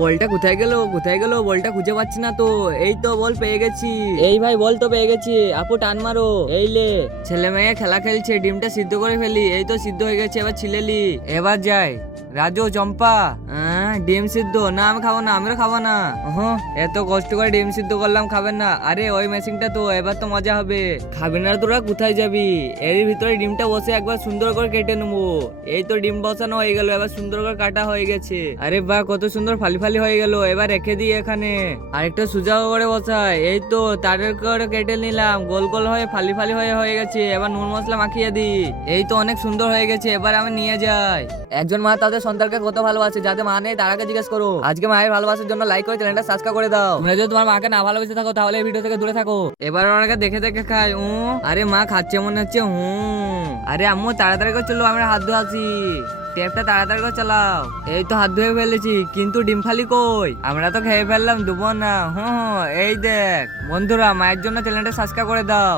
বলটা কোথায় গেল কোথায় গেল? বলটা খুঁজে পাচ্ছি না তো। এই তো বল পেয়ে গেছি। এই ভাই বল তো পেয়ে গেছি। আপু টান মারো। এই লে, ছেলে মেয়ে খেলা খেলছে, ডিমটা সিদ্ধ করে ফেলি। এই তো সিদ্ধ হয়ে গেছে, এবার ছিলেলি। এবার যাই। রাজু, চম্পা, ডিম সিদ্ধ না, আমি খাবো না, আমিও খাবো না। এত কষ্ট করে ডিম সিদ্ধ করলাম, খাবেন না? আরে ওই মেশিনটা তো, এবার তো মজা হবে। খাবি না তোরা? কোথায় যাবি? এর ভিতরে ডিমটা বসে একবার সুন্দর করে কেটে নেবো। এই তো ডিম বসানো হয়ে গেল, এবার সুন্দর করে কাটা হয়ে গেছে। আরে বাহ, কত সুন্দর ফালি ফালি হয়ে গেল। এবার রেখে দিই এখানে। আর একটু সোজা করে বসাই। এই তো তারের করে কেটে নিলাম, গোল গোল হয়ে ফালি ফালি হয়ে গেছে। এবার নুন মশলা মাখিয়ে দিই। এই তো অনেক সুন্দর হয়ে গেছে, এবার আমি নিয়ে যাই। একজন মা তাদের সন্তানকে কত ভালোবাসে, যাদের মা নেই তারাকে জিজ্ঞেস করো। আজকে মায়ের ভালোবাসার জন্য লাইক করে চ্যানেলটা সাবস্ক্রাইব করে দাও। তোমরা যদি তোমার মাকে না ভালোবেসে থাকো তাহলে এই ভিডিও থেকে দূরে থাকো। এবার ওনাকে দেখে দেখে খাই। আরে মা খাচ্ছে মনে হচ্ছে। আরে আম্মু তাড়াতাড়ি করে চলো, আমরা হাত ধোয়াছি। টেপটা তাড়াতাড়ি করে চালাও। এই তো হাত ধুয়ে ফেলেছি, কিন্তু ডিম ফালি কই? আমরা তো খেয়ে ফেললাম, দেবো না। এই দেখ বন্ধুরা, মায়ের জন্য চ্যানেলটা সাবস্ক্রাইব করে দাও।